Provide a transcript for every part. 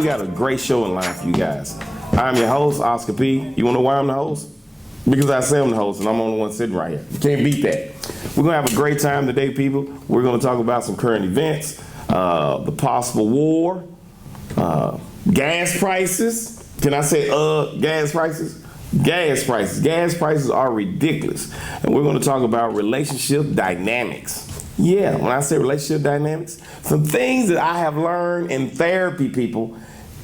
we got a great show in line for you guys. I'm your host, Oscar P. You want to know why I'm the host? Because I say I'm the host and I'm the only one sitting right here. You can't beat that. We're going to have a great time today, people. We're going to talk about some current events, the possible war, gas prices. Can I say gas prices? Gas prices. Gas prices are ridiculous. And we're going to talk about relationship dynamics. Yeah, when I say relationship dynamics, some things that I have learned in therapy, people,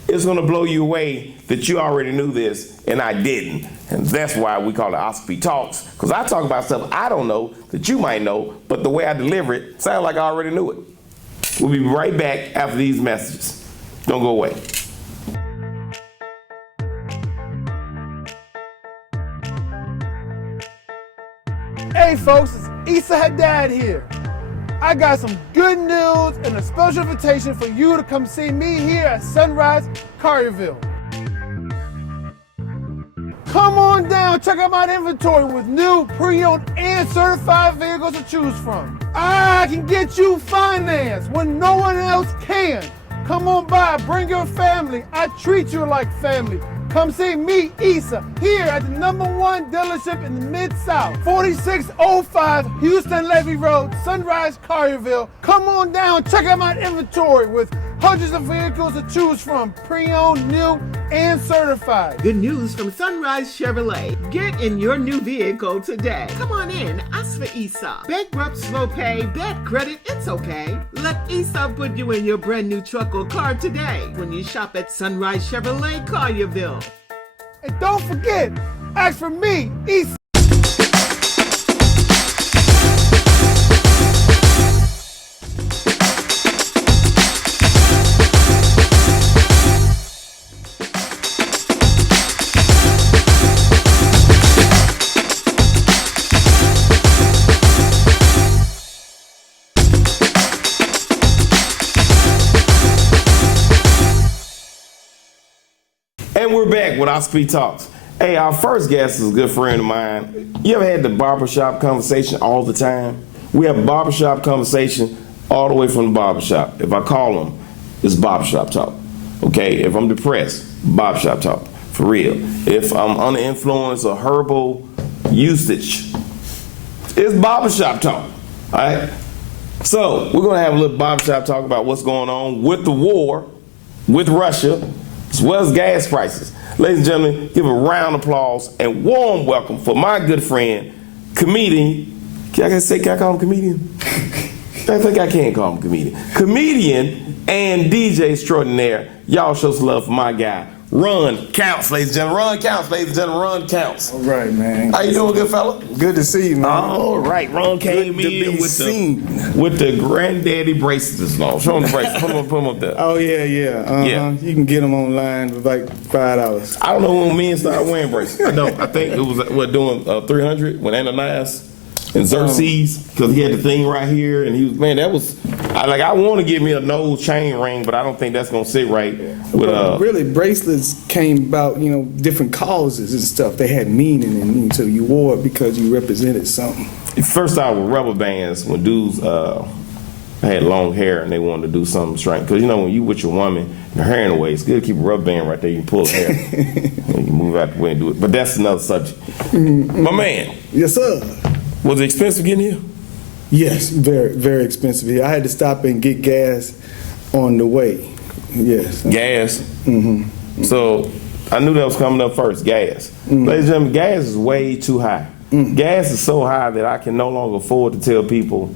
it's going to blow you away that you already knew this and I didn't. And that's why we call it Oscar PTalks, because I talk about stuff I don't know that you might know, but the way I deliver it sounds like I already knew it. We'll be right back after these messages. Don't go away. Hey folks, it's Issa Haddad here. I got some good news and a special invitation for you to come see me here at Sunrise Collierville. Come on down, check out my inventory with new pre-owned and certified vehicles to choose from. I can get you financed when no one else can. Come on by, bring your family. I treat you like family. Come see me, Issa, here at the #1 dealership in the Mid-South, 4605 Houston Levy Road, Sunrise Collierville. Come on down, check out my inventory with hundreds of vehicles to choose from, pre-owned, new, and certified. Good news from Sunrise Chevrolet. Get in your new vehicle today. Come on in, ask for Issa. Bankrupt, slow pay, bad credit, it's okay. Let Issa put you in your brand new truck or car today when you shop at Sunrise Chevrolet Collierville. And don't forget, ask for me, Issa. And we're back with Oscar PTalks. Hey, our first guest is a good friend of mine. You ever had the barbershop conversation all the time? We have barbershop conversation all the way from the barbershop. If I call them, it's barbershop talk. Okay, if I'm depressed, barbershop talk, for real. If I'm under influence of herbal usage, it's barbershop talk, all right? So we're gonna have a little barbershop talk about what's going on with the war, with Russia, as well as gas prices. Ladies and gentlemen, give a round of applause and warm welcome for my good friend, comedian. Can I call him comedian? I think I can call him comedian. Comedian and DJ extraordinaire. Y'all show some love for my guy, Ron Counts, ladies and gentlemen. Ron Counts, ladies and gentlemen. Ron Counts. All right, man. How you doing, good fella? Good to see you, man. All right, Ron came in with the granddaddy bracelets on. Show him the bracelets. Put them up there. Oh, yeah. Yeah. You can get them online for like $5. I don't know when men started wearing bracelets. I don't. I think it was doing 300 when Ananias and Xerxes, because he had the thing right here, and he was, man, that was, I want to give me a nose chain ring, but I don't think that's gonna sit right with really, bracelets came about, different causes and stuff. They had meaning, and so you wore it because you represented something. It first started with rubber bands when dudes had long hair and they wanted to do something strange. Because when you with your woman, your hair in the way, it's good to keep a rubber band right there. You can pull her hair and you move out the way and do it. But that's another subject. My man. Yes, sir. Was it expensive getting here? Yes, very, very expensive here. I had to stop and get gas on the way. Yes. Gas? Mm-hmm. So I knew that was coming up first, gas. Mm-hmm. Ladies and gentlemen, gas is way too high. Mm-hmm. Gas is so high that I can no longer afford to tell people,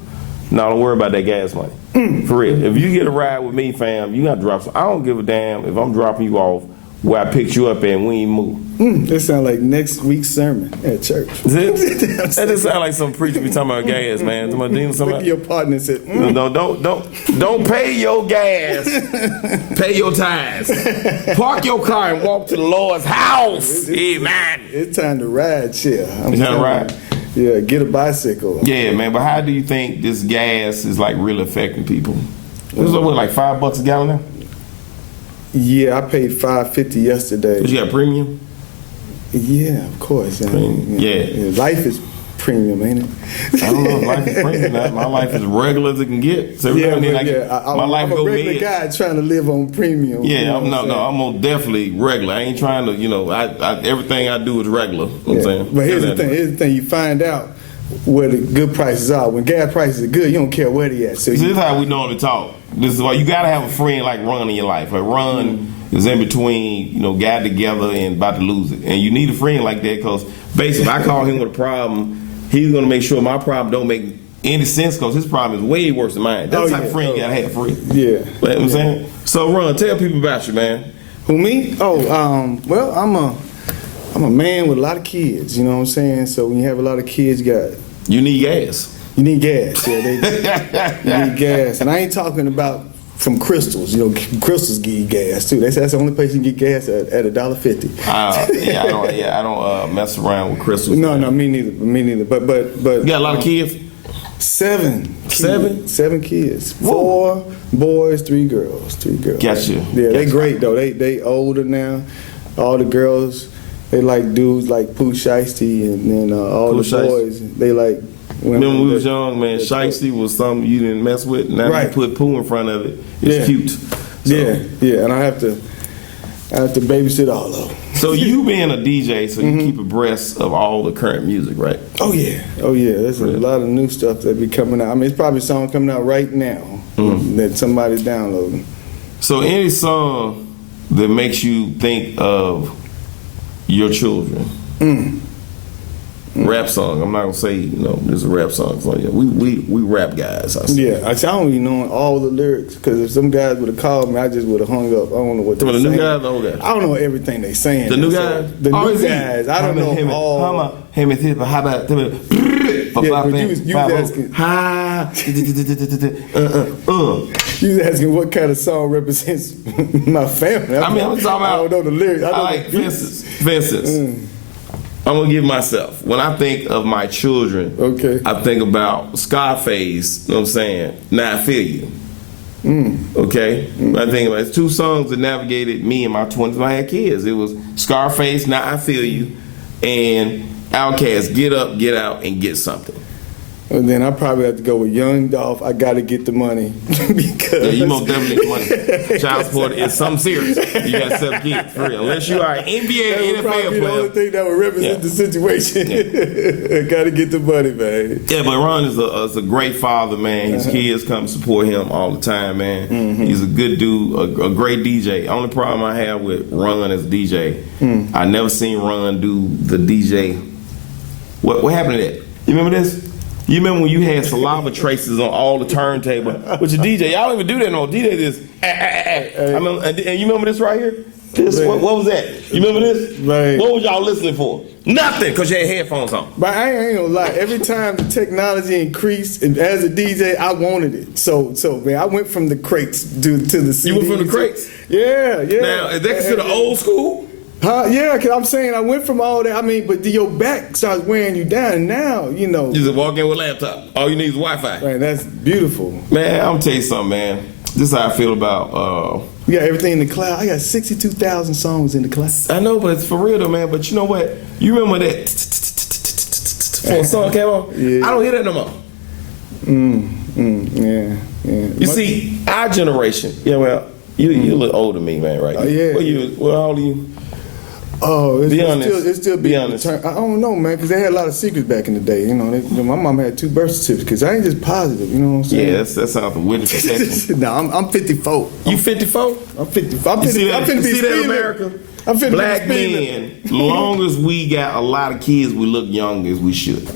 no, don't worry about that gas money. Mm-hmm. For real. If you get a ride with me, fam, you got to drop some. I don't give a damn if I'm dropping you off where I picked you up at and we ain't move. That sounds like next week's sermon at church. That just sound like some preacher be talking about gas, man. Look at your partner and said, don't pay your gas. Pay your tithes. Park your car and walk to the Lord's house. Amen. It's time to ride, shit. It's time to ride. Yeah, get a bicycle. Yeah, man, but how do you think this gas is like really affecting people? This is like $5 a gallon now? Yeah, I paid $5.50 yesterday. But you got premium? Yeah, of course. Yeah. Life is premium, ain't it? I don't know if life is premium. My life is regular as it can get. So Yeah, every now and but then my life I'm a go regular mid. guy trying to live on premium. Yeah, you know I'm what saying? I'm most definitely regular. I ain't trying to, I everything I do is regular. You know what I'm saying? But here's the thing, you find out where the good prices are. When gas prices are good, you don't care where they at. So This is how we normally talk. This is why you gotta have a friend like Ron in your life. Like Ron is in between, got together and about to lose it. And you need a friend like that because basically if I call him with a problem, he's gonna make sure my problem don't make any sense because his problem is way worse than mine. That's the type of friend you gotta have for real. Yeah. You know what I'm saying? So Ron, tell people about you, man. Who, me? Well, I'm a man with a lot of kids, you know what I'm saying? So when you have a lot of kids, You need gas. you need gas. Yeah, you need gas. And I ain't talking about from Crystals. Crystals give you gas too. That's the only place you can get gas at $1.50. I don't mess around with crystals. No, me neither. But You got a lot of kids? 7 kids. 7 kids. Whoa. 4 boys, 3 girls. Gotcha. Yeah, they Gotcha. great though. They older now. All the girls, they like dudes like Pooh Shiesty, and then all Pooh the boys, they like women. Remember when we was young, man, shiesty was something you didn't mess with. Now Right. you put poo in front of it. It's Yeah. cute. So, Yeah, and I have to babysit all of them. So you being a DJ, so you keep abreast of all the current music, right? Oh yeah. There's a Really? lot of new stuff that be coming out. I mean, it's probably a song coming out right now that somebody's downloading. So any song that makes you think of your children. Rap song. I'm not gonna say this is a rap song. So, yeah, we rap guys. I see. Yeah, I don't even know all the lyrics because if some guys would have called me, I just would have hung up. I don't know what they're The new saying. guys, the old guys. I don't know everything they saying. The new So, guys. The Oh, new is he? guys. I don't know all. How about Yeah, but you was asking- You was asking what kind of song represents my family. I mean, I'm talking about. I don't know the lyrics. I know like the beats. for instance. I'm gonna give myself. When I think of my children, Okay. I think about Scarface. You know what I'm saying? Now I feel you. Okay. I think about it's 2 songs that navigated me and my 20s when I had kids. It was Scarface, Now I Feel You, and Outkast, Get Up, Get Out, and Get Something. And then I probably have to go with Young Dolph. I got to get the money because Yeah, you most definitely need money. Child support is something serious. You got 7 kids, for real. Unless you are an NBA, that would NFL probably be the only player. thing that would represent Yeah. the situation. Got to get the money, man. Yeah, but Ron is a great father, man. His kids come support him all the time, man. He's a good dude, a great DJ. Only problem I have with Ron as a DJ, I never seen Ron do the DJ. What happened to that? You remember this? You remember when you had saliva traces on all the turntable with your DJ? Y'all don't even do that no more. DJ this. I remember, and you remember this right here? This, what was that? You remember this? Right. What was y'all listening for? Nothing, because you had headphones on. But I ain't gonna lie. Every time the technology increased, and as a DJ, I wanted it. So man, I went from the crates to the CDs. You went from the crates? Yeah. Now, is that considered old school? Yeah, because I'm saying I went from all that. I mean, but your back starts wearing you down. And now, You just walk in with a laptop. All you need is Wi-Fi. man, that's beautiful. Man, I'm gonna tell you something, man. This is how I feel about. You got everything in the cloud. I got 62,000 songs in the cloud. I know, but it's for real though, man. But you know what? You remember that before a song came on? Yeah. I don't hear that no more. Yeah. You see, our generation. Yeah, well, you look older than me, man. Right? Oh, yeah. What old are you? Oh, Be honest. It's still Be honest. I don't know, man, because they had a lot of secrets back in the day. My mom had 2 birth certificates. I ain't just positive. You know what I'm saying? Yeah, that sounds like witness protection. No, I'm 54. You 54? I'm 50. I'm You see 50. I'm that? 50 You see that, speed America? limit. I'm 50 Black speed men, long as we got a lot of kids, we look young as we should.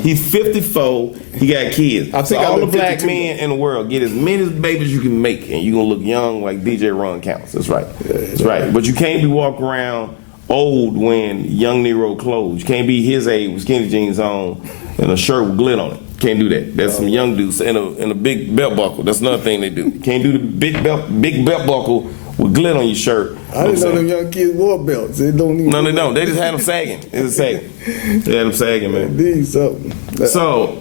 He's 54. He got kids. I think I all the look black 52. men in the world get as many babies you can make, and you're gonna look young like DJ Ron counts. That's right. That's right. But you can't be walking around old wearing young Nero clothes. You can't be his age with skinny jeans on and a shirt with glit on it. Can't do that. That's some young dudes in a big belt buckle. That's another thing they do. You can't do the big belt buckle with glit on your shirt. I didn't know them young kids wore belts. They don't even. No, they don't. They just had them sagging. They just sagging. They had them sagging, man. These something. So,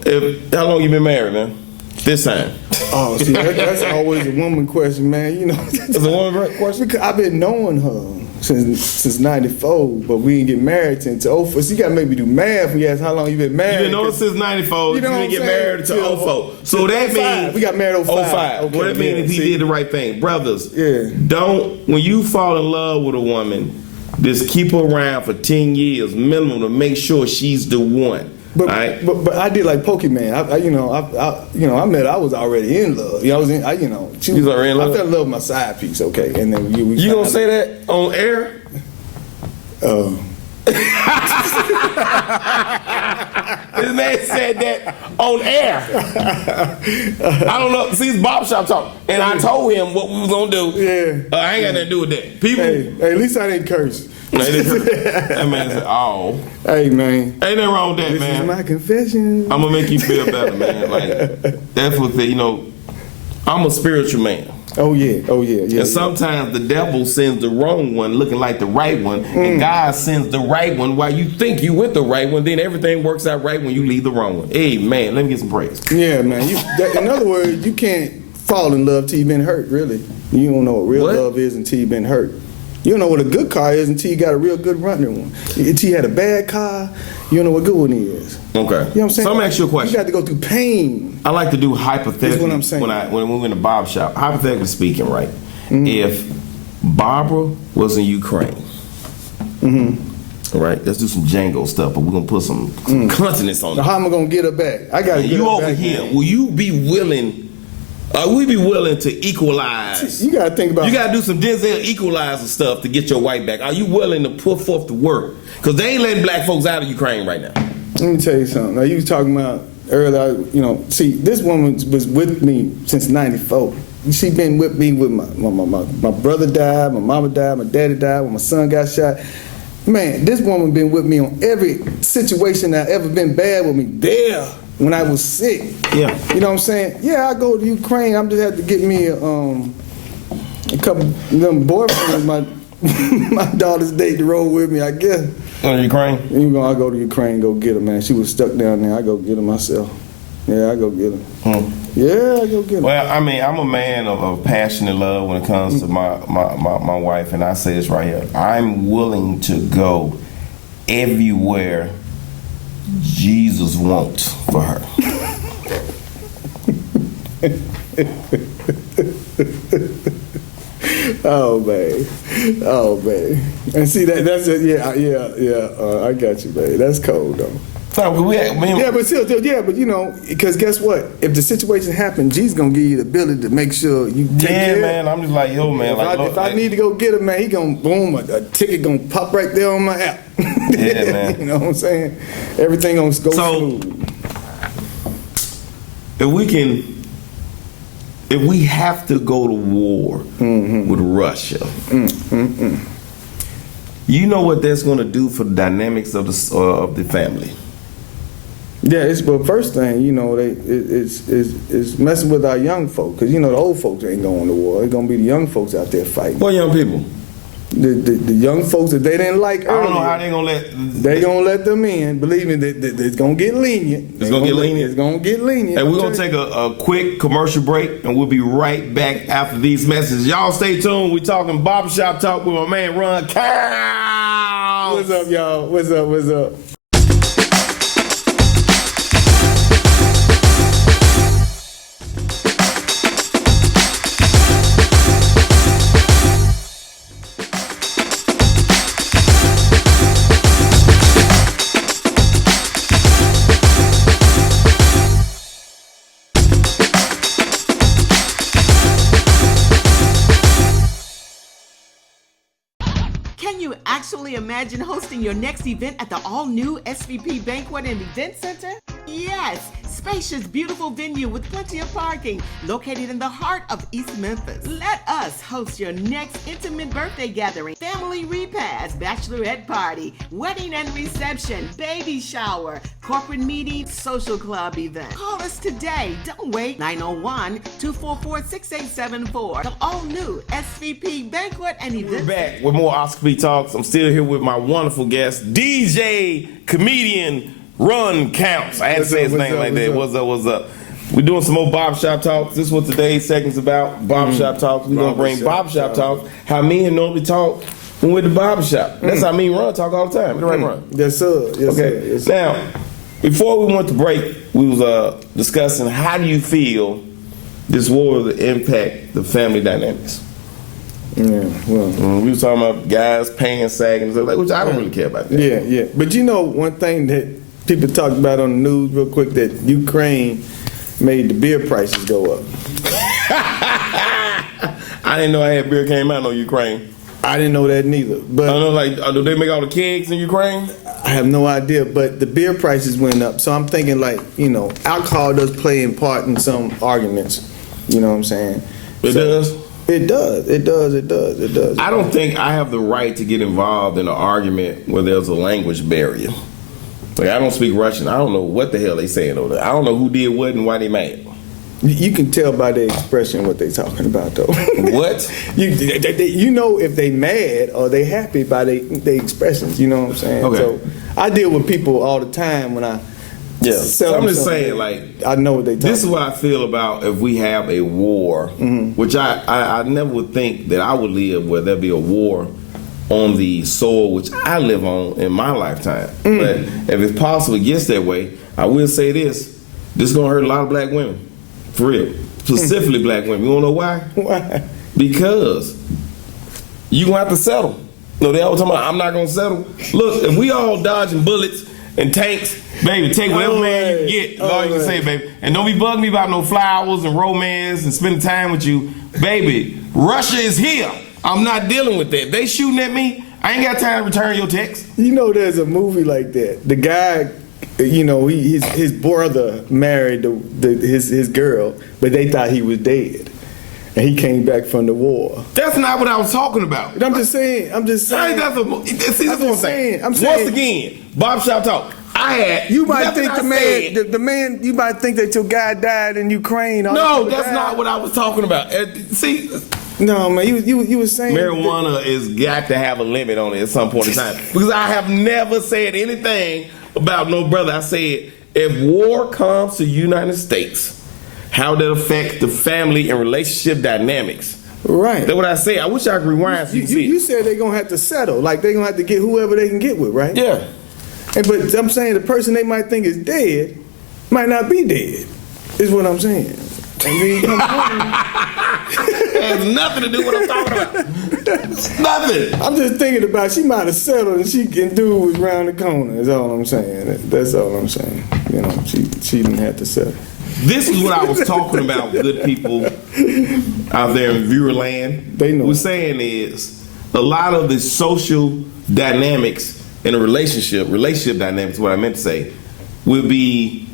how long you been married, man? This time. Oh, see, that's always a woman question, man. That's a woman question? Because I've been knowing her since '94, but we didn't get married until '04. So you gotta make me do math when you ask how long you been married. You been knowing since '94. You didn't get married until '04. So that means we got married '05. Okay, what that means is he did the right thing, brothers. Yeah. Don't when you fall in love with a woman, just keep her around for 10 years minimum to make sure she's the one. But, right? but I did like Pokemon. I met her. I was already in love. I was in. She was already in love? I fell in love with my side piece. Okay, and then you gonna say that on air? This man said that on air. I don't know. See, it's barbershop talk, and I told him what we was gonna do. Yeah, I ain't got nothing to do with that. People. Hey, at least I didn't curse. That man said, "Oh, hey man, ain't nothing wrong with that, this man. is my confession. I'm gonna make you feel better, man. Like that's what I'm a spiritual man." Oh yeah. And sometimes the devil sends the wrong one looking like the right one, and God sends the right one while you think you with the right one. Then everything works out right when you leave the wrong one. Hey, man, let me get some praise. Yeah, man. In other words, you can't fall in love till you've been hurt, really. You don't know what real love is until you've been hurt. You don't know what a good car is until you got a real good running one. Until you had a bad car, you don't know what good one is. Okay. You know what I'm saying? So I'm gonna ask you a question. You got to go through pain. I like to do hypothetically. That's what I'm saying. When we went to barber shop, hypothetically speaking, right? If Barbara was in Ukraine, all right, let's do some Django stuff, but we're gonna put some continents on So it. how am I gonna get her back? I gotta get You her over back, here, man. will you be willing? We be willing to equalize. You gotta think about. You gotta do some Denzel Equalizer stuff to get your white back. Are you willing to put forth the work? Because they ain't letting black folks out of Ukraine right now. Let me tell you something. Now you was talking about earlier. See, this woman was with me since '94. She been with me with my brother died, my mama died, my daddy died, when my son got shot. Man, this woman been with me on every situation that ever been bad with me. There, when I was sick. Yeah. You know what I'm saying? Yeah, I go to Ukraine. I'm just had to get me a couple of them boyfriends. My daughter's date to roll with me, I guess. Ukraine? I go to Ukraine, go get her, man. She was stuck down there. I go get her myself. Yeah, I go get her. Yeah, I go get her. Well, I mean, I'm a man of passionate love when it comes to my wife, and I say this right here. I'm willing to go everywhere Jesus wants for her. Oh man, and see that's it. Yeah. I got you, man. That's cold though. Because guess what? If the situation happens, Jesus gonna give you the ability to make sure you take care. Yeah, man. I'm just like, yo, man. If I need to go get him, man, he gonna boom, a ticket gonna pop right there on my app. Yeah, man. You know what I'm saying? Everything gonna go smooth. If we have to go to war with Russia, you know what that's going to do for the dynamics of the family. Yeah, but first thing, it's messing with our young folk, because the old folks ain't going to war. It's gonna be the young folks out there fighting. What young people? The young folks that they didn't like earlier. I don't know how they gonna let. They gonna let them in. Believe me, it's gonna get lenient. It's gonna get lenient. It's gonna get lenient. And we're gonna take a quick commercial break, and we'll be right back after these messages. Y'all stay tuned. We talking barbershop talk with my man Ron Cow. What's up, y'all? What's up? Actually imagine hosting your next event at the all-new SVP Banquet and Event Center? Yes, spacious, beautiful venue with plenty of parking, located in the heart of East Memphis. Let us host your next intimate birthday gathering, family repast, bachelorette party, wedding and reception, baby shower, corporate meeting, social club event. Call us today. Don't wait. 901-244-6874. The all-new SVP Banquet and Event We're back with more Oscar PTalks. I'm still here with my wonderful guest, DJ, comedian, Run Counts. I had to say his name like that. What's up? We're doing some more barbershop talks. This is what today's segment's about. Barbershop talks. We're going to bring barbershop talks. How men normally talk we went to barbershop. That's how me and Ron talk all the time. Right, Ron? Yes, sir. Yes, Okay. sir. Yes, sir. Now, before we went to break, we was discussing how do you feel this war will impact the family dynamics. Yeah, well. We was talking about guys pants sagging, stuff like, which I don't really care about that. Yeah. But you know, one thing that people talked about on the news real quick, that Ukraine made the beer prices go up. I didn't know I had beer came out on Ukraine. I didn't know that neither. But I don't know, like, do they make all the kegs in Ukraine? I have no idea, but the beer prices went up. So I'm thinking, like, you know, alcohol does play in part in some arguments. You know what I'm saying? It does? It does. I don't think I have the right to get involved in an argument where there's a language barrier. Like, I don't speak Russian. I don't know what the hell they saying over there. I don't know who did what and why they mad. You can tell by their expression what they talking about, though. What? You know if they mad or they happy by their expressions. You know what I'm saying? Okay. So I deal with people all the time when I So I'm just saying, like, I know what they talking. This is what I feel about if we have a war, which I never would think that I would live where there'd be a war on the soil which I live on in my lifetime. But if it's possible it gets that way, I will say this is going to hurt a lot of black women. For real. Specifically black women. You want to know why? Why? Because you going to have to settle. No, they always talking about, I'm not going to settle. Look, if we all dodging bullets and tanks, baby, take whatever man you can get. That's all you can say, baby. And don't be bugging me about no flowers and romance and spending time with you. Baby, Russia is here. I'm not dealing with that. They shooting at me, I ain't got time to return your text. You know, there's a movie like that. The guy, you know, his brother married his girl, but they thought he was dead. And he came back from the war. That's not what I was talking about. I'm just saying. See, that's what I'm saying. I'm saying. Once again, barbershop talk. You might think the man. You might think that your guy died in Ukraine. No, that's not what I was talking about. See. No, man, you were saying marijuana is got to have a limit on it at some point in time. Because I have never said anything about no brother. I said, if war comes to the United States, how that affect the family and relationship dynamics. Right. That's what I said. I wish I could rewind so you said they're going to have to settle. Like, they're going to have to get whoever they can get with, right? Yeah. But I'm saying the person they might think is dead might not be dead, is what I'm saying. I mean, it has nothing to do with what I'm talking about. Nothing. I'm just thinking about she might have settled and she can do was round the corner. Is all I'm saying. That's all I'm saying. You know, she didn't have to settle. This is what I was talking about. Good people out there in viewer land. They know. What we're saying is a lot of the social dynamics in a relationship dynamics. What I meant to say will be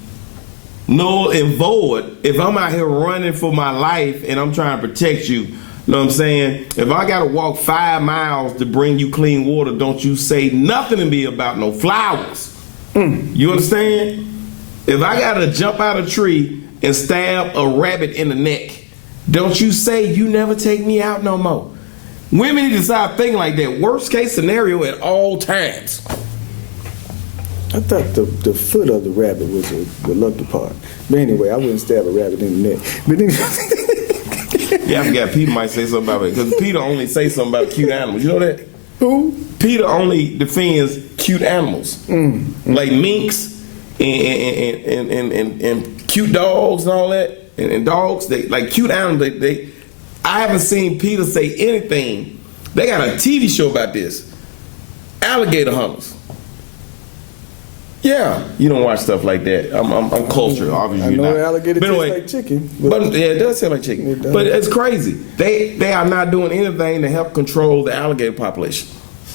null and void if I'm out here running for my life and I'm trying to protect you. You know what I'm saying? If I got to walk 5 miles to bring you clean water, don't you say nothing to me about no flowers. You understand? If I got to jump out a tree and stab a rabbit in the neck, don't you say you never take me out no more. Women need to stop thinking like that. Worst case scenario at all times. I thought the foot of the rabbit was the lucky part. But anyway, I wouldn't stab a rabbit in the neck. But anyway. Yeah, I forgot Peter might say something about it. Because Peter only say something about cute animals. You know that? Who? Peter only defends cute animals. Like minks and cute dogs and all that. And dogs, they like cute animals. I haven't seen Peter say anything. They got a TV show about this. Alligator hunters. Yeah, you don't watch stuff like that. I'm cultured, obviously. I know not. alligator But tastes anyway, like chicken. But yeah, it does taste like chicken. But it's crazy. They are not doing anything to help control the alligator population.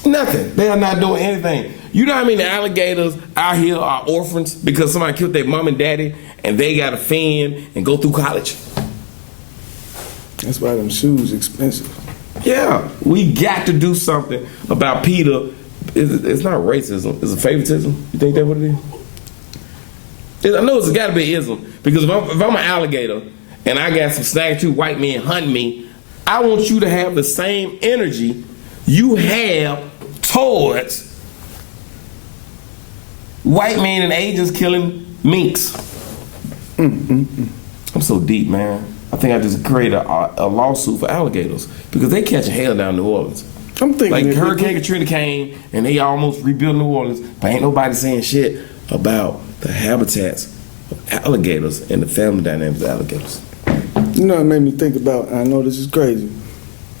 Nothing. They are not doing anything. You know how many alligators out here are orphans because somebody killed their mom and daddy and they got to fend and go through college? That's why them shoes expensive. Yeah, we got to do something about Peter. It's not racism. It's a favoritism. You think that's what it is? I know it's got to be ism because if I'm an alligator and I got some snag-tooth white men hunting me, I want you to have the same energy you have towards white men and agents killing minks. I'm so deep, man. I think I just created a lawsuit for alligators because they catch hell down in New Orleans. I'm thinking like if Hurricane Katrina came and they almost rebuilt New Orleans, but ain't nobody saying shit about the habitats of alligators and the family dynamics of alligators. You know, it made me think about. I know this is crazy,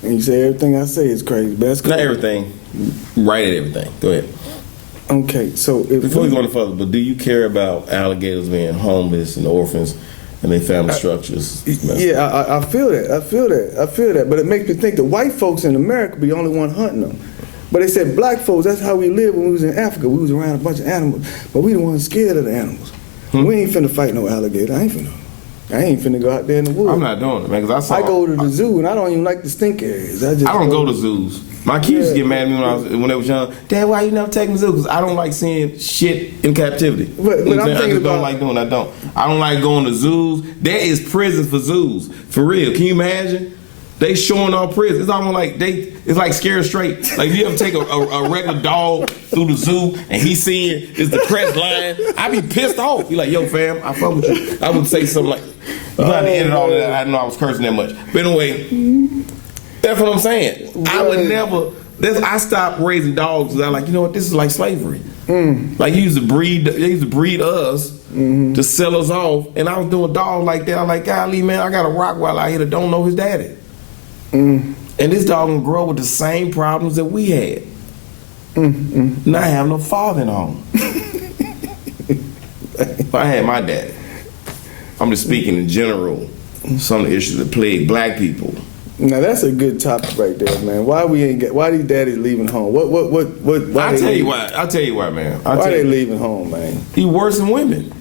and you say everything I say is crazy, but that's Not crazy. everything. Right at everything. Go ahead. Okay, so if Before we go any further, but do you care about alligators being homeless and orphans and their family structures? Yeah, I feel that. I feel that. But it makes me think the white folks in America be the only one hunting them. But they said black folks, that's how we lived when we was in Africa. We was around a bunch of animals, but we the ones scared of the animals. We ain't finna fight no alligator. I ain't finna go out there in the woods. I'm not doing it, man, because I go to the zoo and I don't even like the stink areas. I don't go to zoos. My kids used to get mad at me when they was young. Dad, why you never take me to zoos? Because I don't like seeing shit in captivity. But You know what I'm saying? thinking I just don't about- like doing. I don't like going to zoos. There is prisons for zoos, for real. Can you imagine? They showing off prisons. It's almost like it's like Scared Straight. Like you ever take a regular dog through the zoo and he's seeing it's the crest lion, I be pissed off. Be like, yo, fam, I fuck with you. I would say something like, you had to edit all of that. I didn't know I was cursing that much. But anyway, that's what I'm saying. I would never. I stopped raising dogs because I like, you know what? This is like slavery. Like they used to breed us to sell us off, and I was doing dogs like that. I'm like, golly, man, I got a Rottweiler out here that don't know his daddy. And this dog can grow with the same problems that we had. Not have no father in the home. If I had my daddy, I'm just speaking in general, some of the issues that plague black people. Now that's a good topic right there, man. Why these daddies leaving home? What? Why I'll tell you why, man. Why they leaving home, man? He worse than women.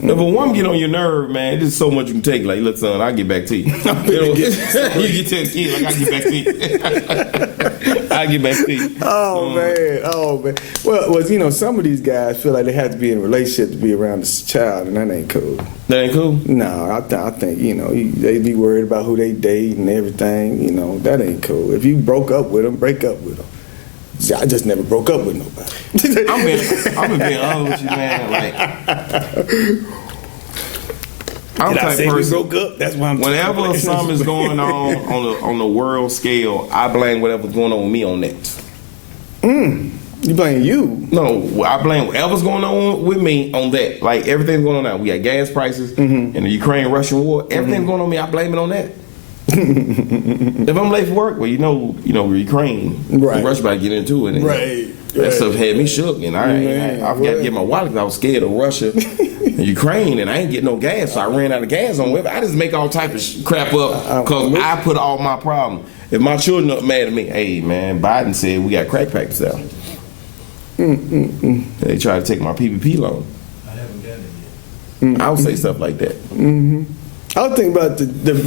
If a woman get on your nerve, man, there's so much you can take. Like, look, son, I'll get back to you. You get to the kid, like, I'll get back to you. I'll get back to you. Oh man. Well, you know, some of these guys feel like they have to be in a relationship to be around this child, and that ain't cool. That ain't cool? No, I think, you know, they be worried about who they date and everything. You know, that ain't cool. If you broke up with them, break up with them. See, I just never broke up with nobody. I'm being honest with you, man. Like, I'm the type of person. Broke up? That's why I'm. Whenever something's going on the world scale, I blame whatever's going on with me on that. You blame you? No, I blame whatever's going on with me on that. Like everything's going on now. We got gas prices and the Ukraine-Russian war. Everything's going on me. I blame it on that. If I'm late for work, well, you know, Ukraine, right. Russia about to get into it. And, Right. That stuff had me shook, and I forgot to get my wallet because I was scared of Russia and Ukraine, and I ain't getting no gas, so I ran out of gas on web. I just make all type of crap up because I put all my problem. If my children are mad at me, hey man, Biden said we got crack packs out. They try to take my PPP loan. I haven't gotten it yet. I would say stuff like that. I was thinking about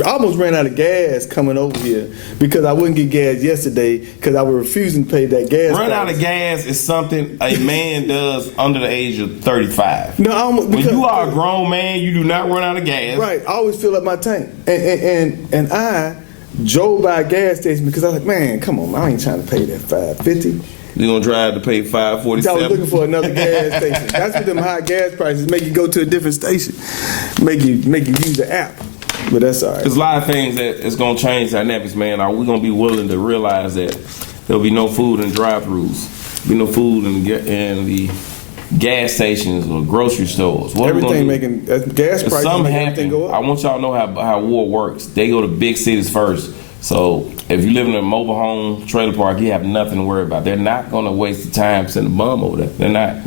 I almost ran out of gas coming over here because I wouldn't get gas yesterday because I was refusing to pay that gas. Run out of gas is something a man does under the age of 35. No, when you are a grown man, you do not run out of gas. Right, I always fill up my tank, and I drove by a gas station because I was like, man, come on, I ain't trying to pay that $5.50. You gonna drive to pay $5.47? I was looking for another gas station. That's what them high gas prices make you go to a different station, make you use the app. But that's all right. There's a lot of things that it's gonna change dynamics, man. Are we gonna be willing to realize that there'll be no food in drive-throughs, be no food in the gas stations or grocery stores? What Everything making gas prices something make everything go I up. want y'all to know how war works. They go to big cities first. So if you live in a mobile home trailer park, you have nothing to worry about. They're not going to waste the time sending a bum over there. They're not.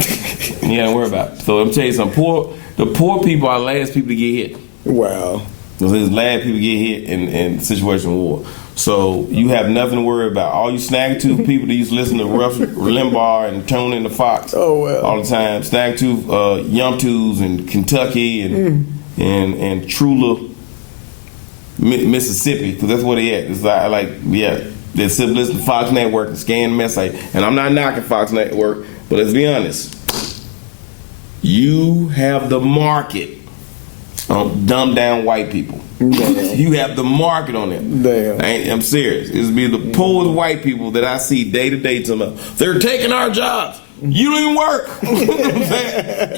You got to worry about it. So I'm telling you something. The poor people are the last people to get hit. Wow. Because the last people get hit in situation of war. So you have nothing to worry about. All you Snag-tooth people that used to listen to Rush Limbaugh and tune in to Fox all the time. Snag-tooth, Yum-Tooths in Kentucky and Trula, Mississippi, because that's where they at. It's they simply listen to Fox Network and scan the message. And I'm not knocking Fox Network, but let's be honest. You have the market on dumbed down white people. Damn. You have the market on it. Damn. I'm serious. It's be the poorest white people that I see day to day. They're taking our jobs. You don't even work.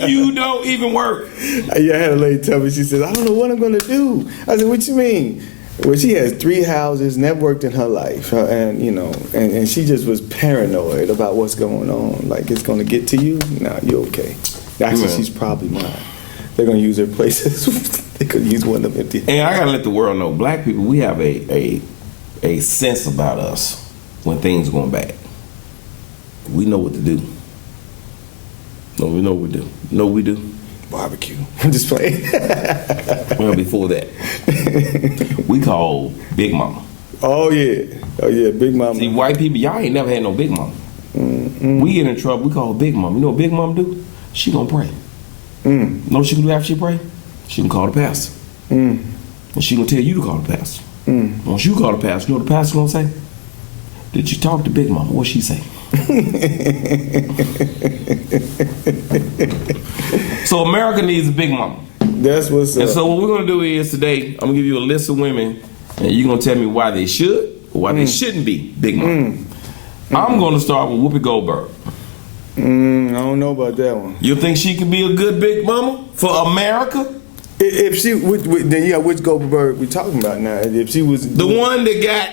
You don't even work. Yeah, I had a lady tell me, she said, I don't know what I'm going to do. I said, what you mean? Well, she has 3 houses, never worked in her life, and you know, and she just was paranoid about what's going on. Like it's gonna get to you. Nah, you're okay. Actually, she's probably not. They're gonna use her places. They could use one of them empty. And I gotta let the world know, black people, we have a sense about us when things are going bad. We know what to do. No, we know what we do. No, we do. Barbecue. I'm just playing. Well, before that, we call Big Mama. Oh yeah, Big Mama. See, white people, y'all ain't never had no Big Mama. We get in trouble. We call her Big Mama. You know what Big Mama do? She gonna pray. Know what she can do after she pray? She can call the pastor. And she gonna tell you to call the pastor. Once you call the pastor, you know what the pastor gonna say? Did you talk to Big Mama? What she say? So America needs a Big Mama. That's what's up. And so what we're gonna do is today, I'm gonna give you a list of women, and you're gonna tell me why they should or why they shouldn't be Big Mama. I'm gonna start with Whoopi Goldberg. I don't know about that one. You think she could be a good Big Mama for America? If she, then which Goldberg we talking about now? If she was The one that got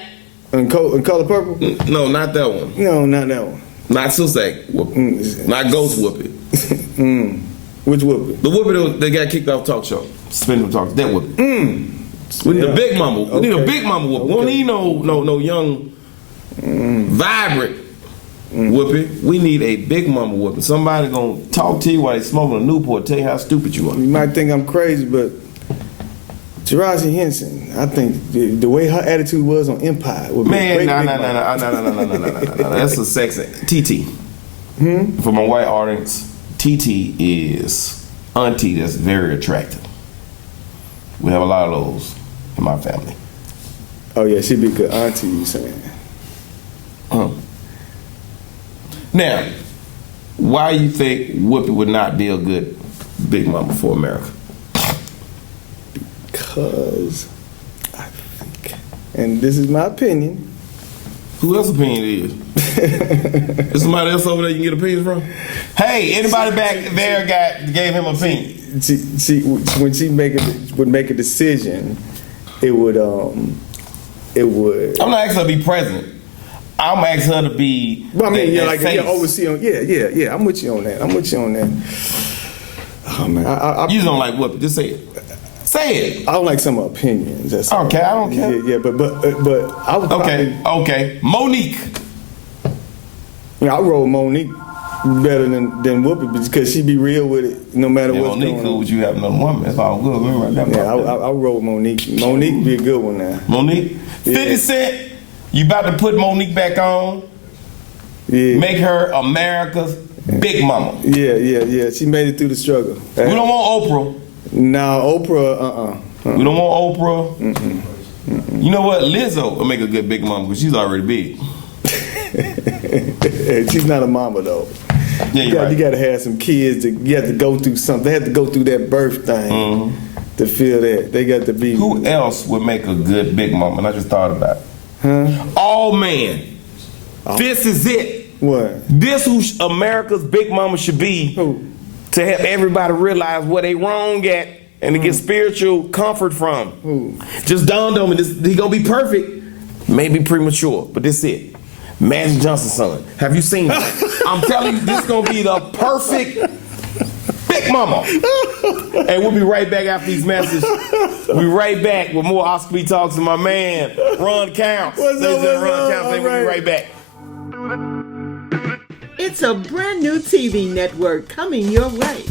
in Color Purple? no, not that one. No, not that one. Not Susek Whoopi. Not Ghost Whoopi. Which Whoopi? The Whoopi that got kicked off talk show. Suspended from talk. That Whoopi. We need a Big Mama. We need a Big Mama Whoopi. We don't need no young, vibrant Whoopi. We need a Big Mama Whoopi. Somebody gonna talk to you while they smoking a Newport, tell you how stupid you are. You might think I'm crazy, but Taraji Henson, I think the way her attitude was on Empire would be a great No. Big Mama. That's a sexy TT. For my white audience, TT is auntie that's very attractive. We have a lot of those in my family. Oh yeah, she'd be a good auntie, you saying? Now, why you think Whoopi would not be a good Big Mama for America? Because I think, and this is my opinion. Who else's opinion it is? Is somebody else over there you can get opinions from? Hey, anybody back there gave him opinion? She when she would make a decision, it would. I'm not asking her to be president. I'm asking her to be. Well, I mean, face. oversee on. Yeah. I'm with you on that. Oh man, You just don't like Whoopi. Just say it. Say it. I don't like some opinions. That's all. Okay, I don't care. Yeah, but I would probably. Okay. Monique. I roll Monique better than Whoopi because she be real with it no matter what's Monique going cool on. with you having another woman. That's all good. Remember right there. Yeah, I roll Monique. Monique be a good one now. Monique. 50 Cent. You about to put Monique back on. Yeah. Make her America's Big Mama. Yeah. She made it through the struggle. We don't want Oprah. No, Oprah. We don't want Oprah. You know what? Lizzo will make a good Big Mama because she's already big. She's not a mama though. Yeah, you're right. You got to have some kids. You have to go through something. They have to go through that birth thing to feel that. They got to be. Who else would make a good Big Mama? And I just thought about it. All man. This is it. What? This who America's Big Mama should be. Who? To help everybody realize where they wrong at and to get spiritual comfort from. Who? Just dawned on me, he gonna be perfect, maybe premature, but this it. Magic Johnson's son. Have you seen him? I'm telling you, this gonna be the perfect Big Mama. And we'll be right back after these messages. We'll be right back with more Oscar B Talks and my man, Ron Counts. What's up? Ron Counts, we'll be right back. It's a brand new TV network coming your way.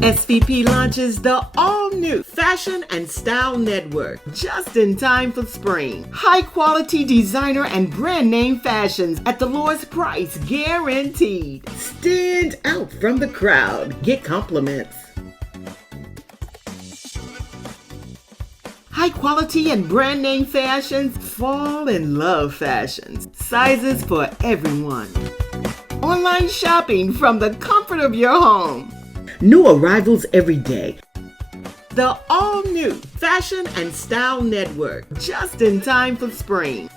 SVP launches the all-new Fashion and Style Network just in time for spring. High-quality designer and brand name fashions at the lowest price guaranteed. Stand out from the crowd. Get compliments. High quality and brand name fashions, fall in love fashions. Sizes for everyone. Online shopping from the comfort of your home. New arrivals every day. The all-new Fashion and Style Network, just in time for spring.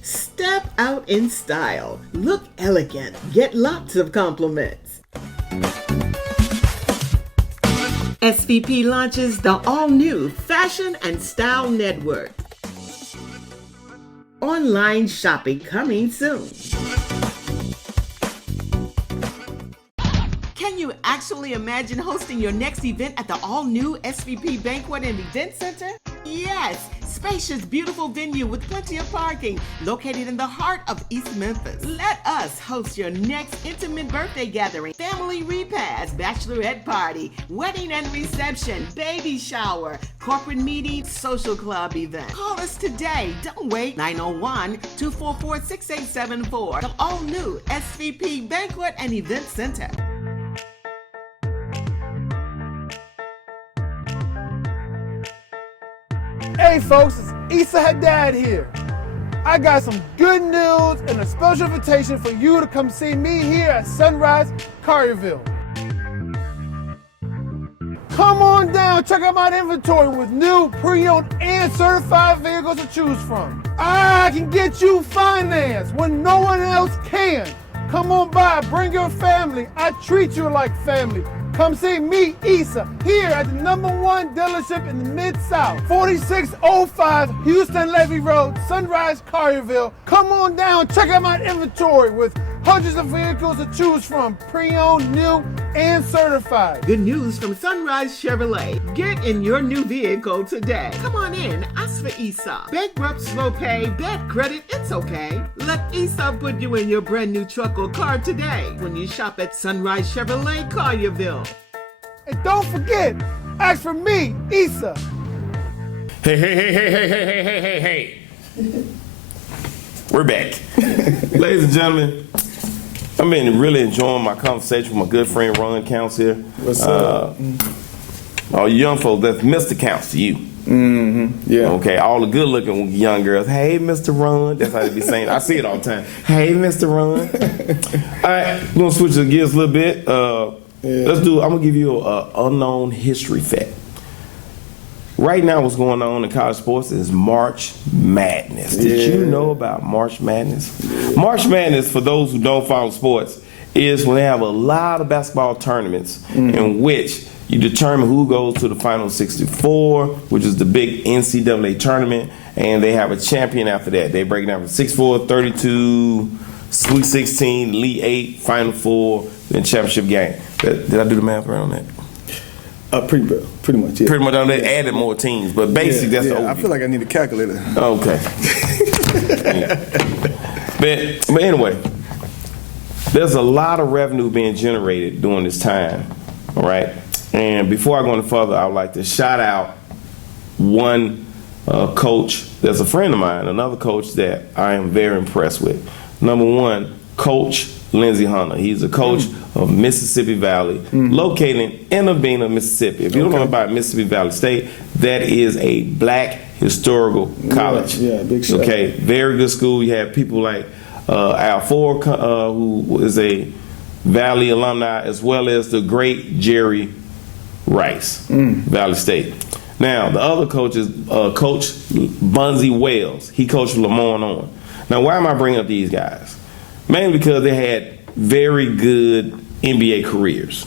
Step out in style. Look elegant. Get lots of compliments. SVP launches the all-new Fashion and Style Network. Online shopping coming soon. Can you actually imagine hosting your next event at the all-new SVP Banquet and Event Center? Yes, spacious, beautiful venue with plenty of parking, located in the heart of East Memphis. Let us host your next intimate birthday gathering, family repast, bachelorette party, wedding and reception, baby shower, corporate meeting, social club event. Call us today. Don't wait. 901-244-6874. The all-new SVP Banquet and Event Center. Hey folks, it's Issa Haddad here. I got some good news and a special invitation for you to come see me here at Sunrise Collierville. Come on down, check out my inventory with new pre-owned and certified vehicles to choose from. I can get you financed when no one else can. Come on by, bring your family. I treat you like family. Come see me, Issa, here at the #1 dealership in the Mid-South, 4605 Houston Levy Road, Sunrise Collierville. Come on down, check out my inventory with hundreds of vehicles to choose from, pre-owned, new, and certified. Good news from Sunrise Chevrolet. Get in your new vehicle today. Come on in, ask for Issa. Bankrupt, slow pay, bad credit, it's okay. Let Issa put you in your brand new truck or car today when you shop at Sunrise Chevrolet Collierville. And don't forget, ask for me, Issa. Hey. We're back. Ladies and gentlemen, I've been really enjoying my conversation with my good friend Ron Counts here. What's up? All you young folks, that's Mr. Counts to you. Mm-hmm. Yeah. Okay, all the good looking young girls, hey, Mr. Ron. That's how they be saying. I see it all the time. Hey, Mr. Ron. All right, we're going to switch the gears a little bit. I'm going to give you an unknown history fact. Right now, what's going on in college sports is March Madness. Did you know about March Madness? March Madness, for those who don't follow sports, is when they have a lot of basketball tournaments in which you determine who goes to the Final 64, which is the big NCAA tournament, and they have a champion after that. They break it down from 6-4, 32, Sweet 16, Elite 8, Final 4, then championship game. Did I do the math right on that? Pretty much, yeah. Pretty much, they added more teams, but basically that's the overview. I feel like I need a calculator. Okay. But anyway, there's a lot of revenue being generated during this time, all right? And before I go any further, I would like to shout out one coach that's a friend of mine, another coach that I am very impressed with. Number one, Coach Lindsey Hunter. He's a coach of Mississippi Valley, located in Urbana, Mississippi. If you don't know about Mississippi Valley State, that is a black historical college. Yeah, big shout. Okay, very good school. You have people like Al Ford, who is a Valley alumni, as well as the great Jerry Rice, Valley State. Now, the other coach is Coach Bunzy Wells. He coached from Lamont on. Now, why am I bringing up these guys? Mainly because they had very good NBA careers.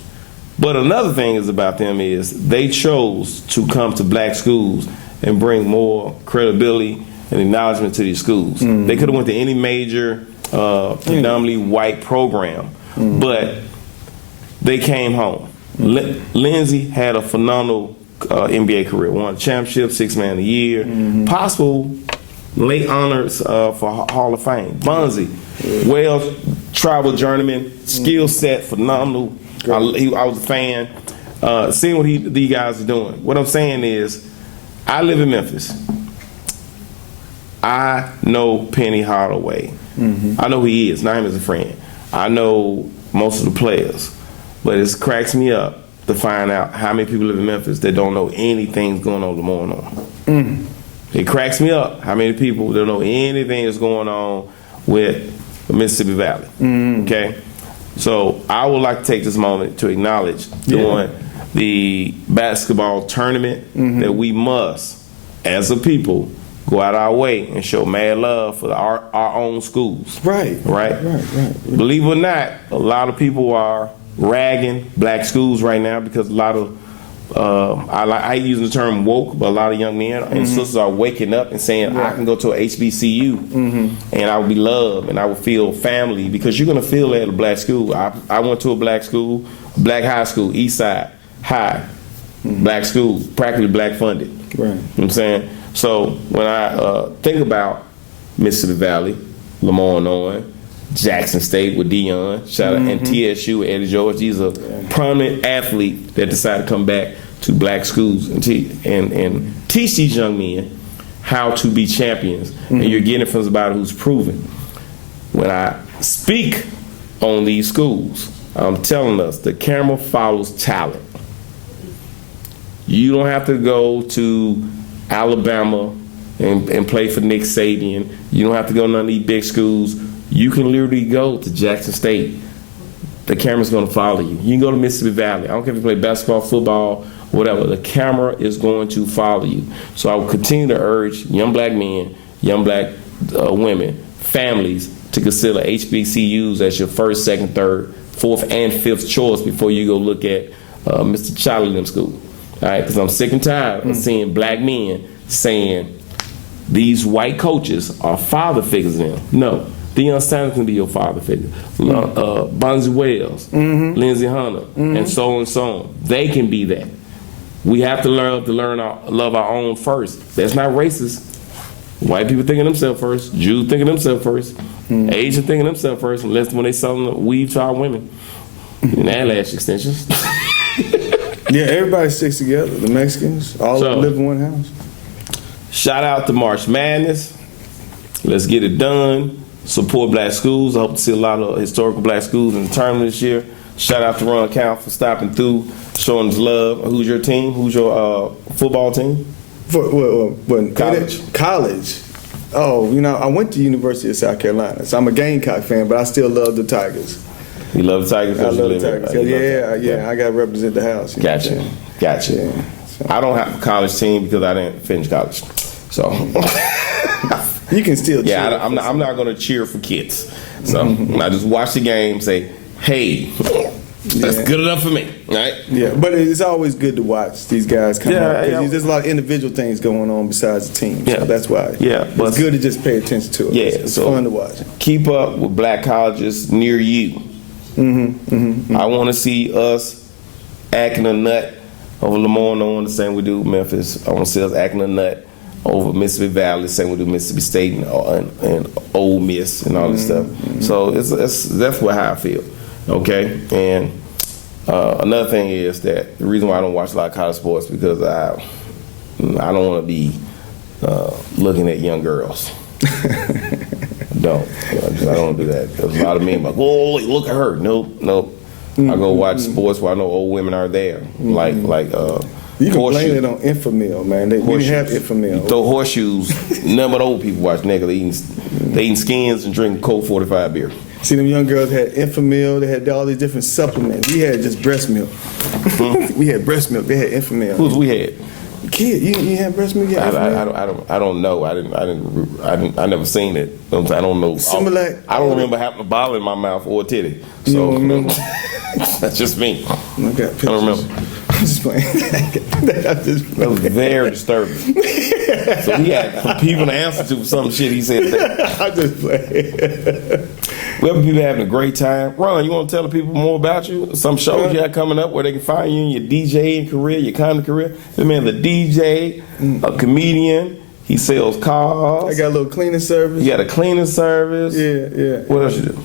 But another thing is about them is they chose to come to black schools and bring more credibility and acknowledgement to these schools. They could have went to any major, predominantly white program, but they came home. Lindsey had a phenomenal NBA career, won a championship, 6th man of the year, possible late honors for Hall of Fame. Bunzy, Wells, travel journeyman, skill set, phenomenal. I was a fan. Seeing what these guys are doing. What I'm saying is, I live in Memphis. I know Penny Hardaway. I know who he is. Not him as a friend. I know most of the players. But it cracks me up to find out how many people live in Memphis that don't know anything's going on tomorrow. It cracks me up how many people don't know anything that's going on with the Mississippi Valley. Okay? So I would like to take this moment to acknowledge during the basketball tournament that we must, as a people, go out our way and show mad love for our own schools. Right. Believe it or not, a lot of people are ragging black schools right now because a lot of I using the term woke, but a lot of young men and sisters are waking up and saying, I can go to a HBCU and I will be loved and I will feel family, because you're going to feel that at a black school. I went to a black school, black high school, East Side High, black school, practically black funded. Right. You know what I'm saying? So when I think about Mississippi Valley, Lamar Owen, Jackson State with Dion, shout out, and TSU, Eddie George, these are prominent athletes that decided to come back to black schools and teach these young men how to be champions. And you're getting it from somebody who's proven. When I speak on these schools, I'm telling us the camera follows talent. You don't have to go to Alabama and play for Nick Saban. You don't have to go to none of these big schools. You can literally go to Jackson State. The camera's going to follow you. You can go to Mississippi Valley. I don't care if you play basketball, football, whatever. The camera is going to follow you. So I will continue to urge young black men, young black women, families to consider HBCUs as your first, second, third, fourth, and fifth choice before you go look at Mr. Charlie them school. All right, because I'm sick and tired of seeing black men saying these white coaches are father figures in them. No, Deion Sanders can be your father figure. Bonzi Wells, Lindsey Hunter, and so on. They can be that. We have to love our own first. That's not racist. White people thinking themselves first. Jews thinking themselves first. Asian thinking themselves first, unless when they selling weave to our women and eyelash extensions. Yeah, everybody sticks together. The Mexicans, all of them live in one house. Shout out to March Madness. Let's get it done. Support black schools. I hope to see a lot of historical black schools in the tournament this year. Shout out to Ron Count for stopping through, showing us love. Who's your team? Who's your football team? For College. College. Oh, I went to University of South Carolina, so I'm a Gamecock fan, but I still love the Tigers. You love the Tigers? I love the Tigers. Yeah. I got to represent the house. Gotcha. Yeah, so. I don't have a college team because I didn't finish college. So you can still cheer. Yeah, I'm not going to cheer for kids. So I just watch the game, say, hey, that's good enough for me, right? Yeah, but it's always good to watch these guys come out because there's a lot of individual things going on besides the team. So that's why. Yeah, but it's good to just pay attention to it. Yeah, it's fun to watch. Keep up with black colleges near you. I want to see us acting a nut over Lamar Owen, the same we do Memphis. I want to see us acting a nut over Mississippi Valley, the same we do Mississippi State and Ole Miss and all this stuff. So that's how I feel. Okay, and another thing is that the reason why I don't watch a lot of college sports because I don't want to be looking at young girls. I don't want to do that. There's a lot of men like, oh, look at her. Nope. I go watch sports where I know old women are there, like you can blame it on Infamil, man. They didn't have Infamil. You throw horseshoes. None but old people watch nigga. They eating skins and drinking Colt 45 beer. See, them young girls had Infamil. They had all these different supplements. We had just breast milk. We had breast milk. They had Infamil. Who's we had? Kid, you had breast milk? I don't know. I never seen it. I don't know. Similac. I don't remember having a bottle in my mouth or a titty. So you don't remember? That's just me. Okay, I don't remember. I'm just playing. That was very disturbing. So he had people to answer to some shit he said that. I'm just playing. We have people having a great time. Ron, you want to tell the people more about you? Some shows you got coming up where they can find you in your DJing career, your comedy career. This man's a DJ, a comedian. He sells cars. I got a little cleaning service. You got a cleaning service. Yeah. What else you do?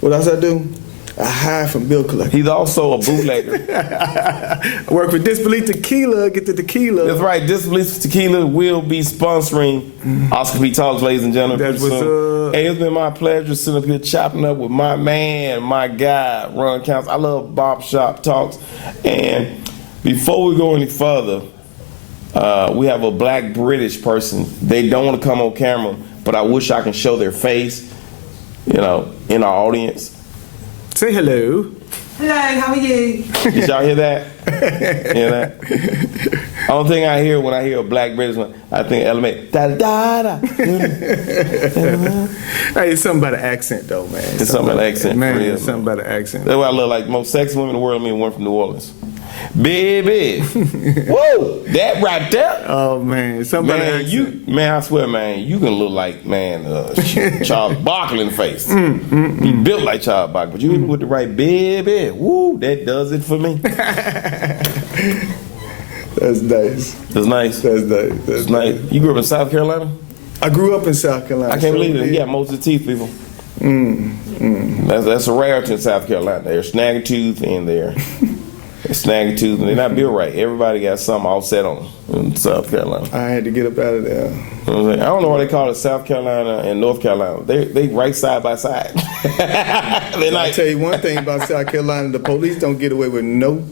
What else I do? I hide from bill collector. He's also a bootlegger. I work for Disbelief Tequila. Get the tequila. That's right. Disbelief Tequila will be sponsoring Oscar PTalks, ladies and gentlemen. That's what's up. Hey, it's been my pleasure sitting up here chopping up with my man, my guy, Ron Counts. I love Barbershop Talks. And before we go any further, we have a black British person. They don't want to come on camera, but I wish I can show their face, in our audience. Say hello. Hello, how are you? Did y'all hear that? Hear that? Only thing I hear when I hear a black British one, I think element da da da. Hey, it's something about the accent though, man. It's something about the accent. Man, for real, it's something about the accent. That's why I love, like, most sexy women in the world, one from New Orleans. Baby. Whoa, that right there. Oh man, somebody. Man, I swear, man, you can look like, man, Charles Barkley in the face. You built like Charles Barkley, but you with the right baby. Woo, that does it for me. That's nice. That's nice. That's nice. That's nice. You grew up in South Carolina? I grew up in South Carolina. I can't believe it. You got most of the teeth, people. That's a rarity in South Carolina. They're snaggletooth and they're snaggletooth and they're not built right. Everybody got something offset on them in South Carolina. I had to get up out of there. You know what I'm saying? I don't know why they call it South Carolina and North Carolina. They right side by side. I'll tell you one thing about South Carolina: the police don't get away with no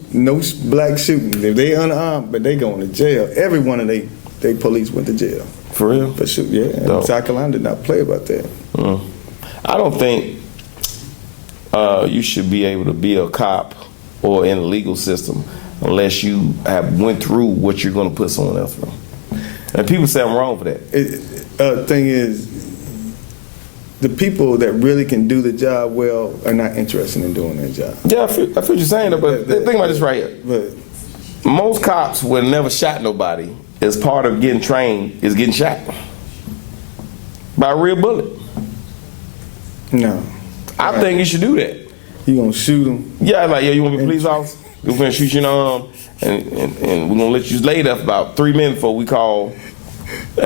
black shootings. If they unarmed, but they going to jail. Every one of they police went to jail. For real? For sure, yeah. And South Carolina did not play about that. I don't think you should be able to be a cop or in the legal system unless you have went through what you're going to put someone else through. And people say I'm wrong for that. Thing is, the people that really can do the job well are not interested in doing their job. Yeah, I feel what you're saying, but think about this right here. But most cops would have never shot nobody as part of getting trained is getting shot by a real bullet. No. I think you should do that. You gonna shoot them? Yeah, like, you want to be a police officer? We're going to shoot you in the arm, and we're going to let you lay there for about 3 minutes before we call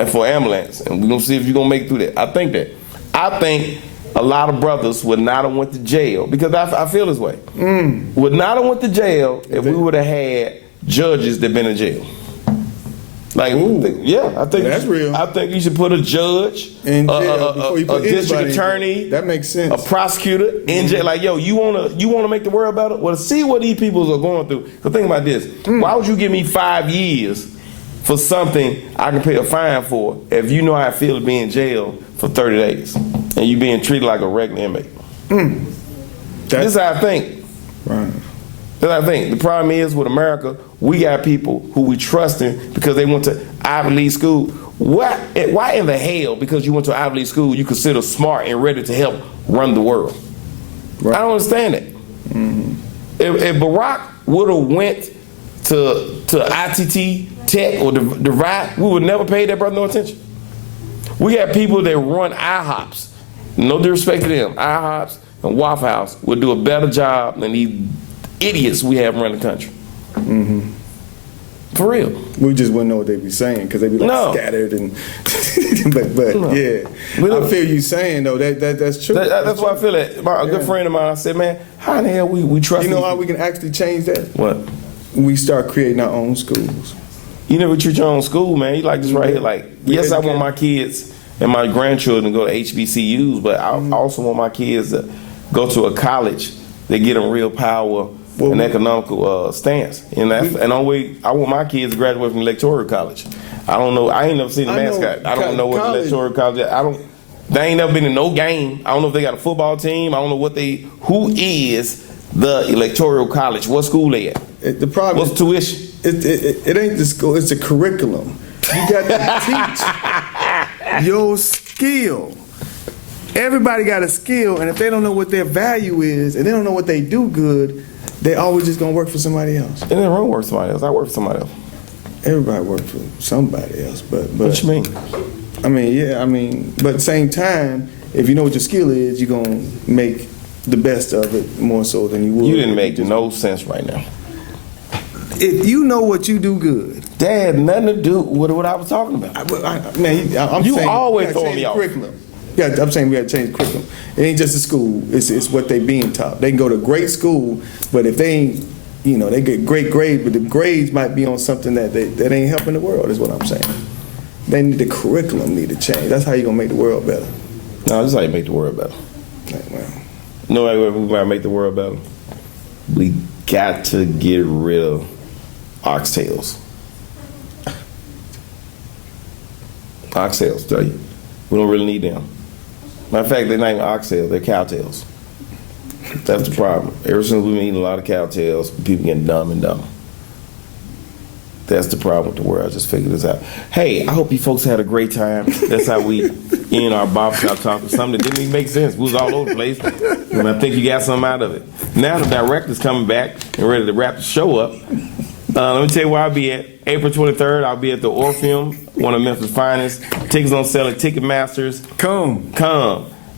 for ambulance, and we're going to see if you're going to make it through that. I think that. I think a lot of brothers would not have went to jail, because I feel this way. Would not have went to jail if we would have had judges that been in jail. Like, I think that's real. I think you should put a judge, in jail before you put a district anybody in attorney, jail. That makes sense. a prosecutor in jail. Like, yo, you wanna make the world better? Well, see what these people are going through. Cause think about this: why would you give me 5 years for something I can pay a fine for if you know how I feel to be in jail for 30 days and you being treated like a regular inmate? This is how I think. Right. That's how I think. The problem is with America, we got people who we trust in because they went to Ivy League school. Why in the hell, because you went to Ivy League school, you consider smart and ready to help run the world? Right. I don't understand that. If Barack would have went to ITT, Tech, or DeVry, we would never pay that brother no attention. We got people that run IHOPs. No disrespect to them. IHOPs and Waffle House would do a better job than these idiots we have running the country. For real. We just wouldn't know what they'd be saying because they'd be like scattered and. but yeah, I feel you saying though that's true. That's why I feel that. A good friend of mine, I said, man, how in the hell we trust? You know how we can actually change that? What? We start creating our own schools. You never treat your own school, man. You like this right here. Like, yes, I want my kids and my grandchildren to go to HBCUs, but I also want my kids to go to a college that get them real power and economical stance. And only I want my kids to graduate from electoral college. I don't know. I ain't never seen the mascot. I don't know what the electoral college. They ain't never been in no game. I don't know if they got a football team. I don't know who is the electoral college. What school they at? The problem. What's tuition? It ain't the school. It's a curriculum. You got to teach your skill. Everybody got a skill, and if they don't know what their value is, and they don't know what they do good, they always just gonna work for somebody else. And then wrong work for somebody else. I work for somebody else. Everybody work for somebody else, but what you mean? But at the same time, if you know what your skill is, you're gonna make the best of it more so than you would. You didn't make no sense right now. If you know what you do good, that had nothing to do with what I was talking about. You always throwing me off. Curriculum. Yeah, I'm saying we got to change the curriculum. It ain't just a school. It's what they being taught. They can go to great school, but if they ain't, they get great grades, but the grades might be on something that ain't helping the world. Is what I'm saying. The curriculum need to change. That's how you gonna make the world better. No, this is how you make the world better. No way we might make the world better. We got to get rid of oxtails. Oxtails, tell you. We don't really need them. Matter of fact, they're not even oxtails, they're cowtails. That's the problem. Ever since we've been eating a lot of cowtails, people getting dumb and dumb. That's the problem with the world. I just figured this out. Hey, I hope you folks had a great time. That's how we end our barbershop talk with something that didn't even make sense. We was all over the place. And I think you got something out of it. Now the director's coming back and ready to wrap the show up. Let me tell you where I'll be at. April 23rd, I'll be at the Orpheum, one of Memphis' finest. Tickets on sale at Ticketmasters. Come.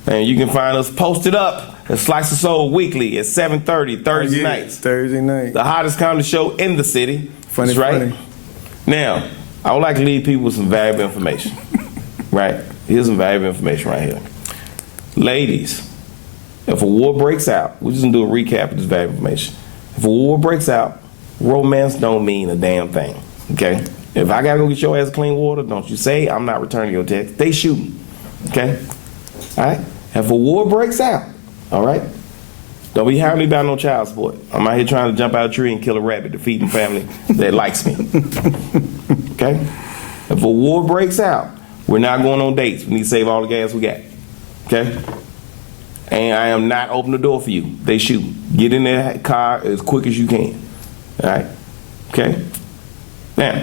And you can find us posted up at Slice of Soul Weekly at 7:30 Thursday nights. Thursday night. The hottest comedy show in the city. Funny, That's right. funny. Now, I would like to leave people with some valuable information. Right? Here's some valuable information right here. Ladies, if a war breaks out, we're just going to do a recap of this valuable information. If a war breaks out, romance don't mean a damn thing. Okay? If I got to go get your ass clean water, don't you say I'm not returning your text. They shooting. Okay? All right? If a war breaks out, all right? Don't be hiring me about no child support. I'm out here trying to jump out a tree and kill a rabbit to feed a family that likes me. Okay? If a war breaks out, we're not going on dates. We need to save all the gas we got. Okay? And I am not opening the door for you. They shoot. Get in that car as quick as you can. All right? Okay? Now,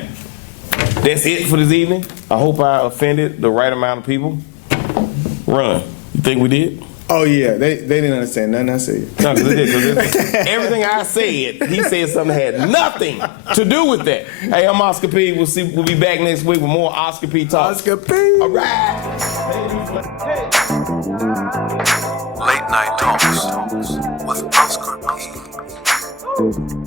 that's it for this evening. I hope I offended the right amount of people. Run. You think we did? Oh yeah, they didn't understand nothing I said. No, because it did. Everything I said, he said something that had nothing to do with that. Hey, I'm Oscar P. We'll be back next week with more Oscar P. talks. Oscar P. All right. Late Night Talks with Oscar P.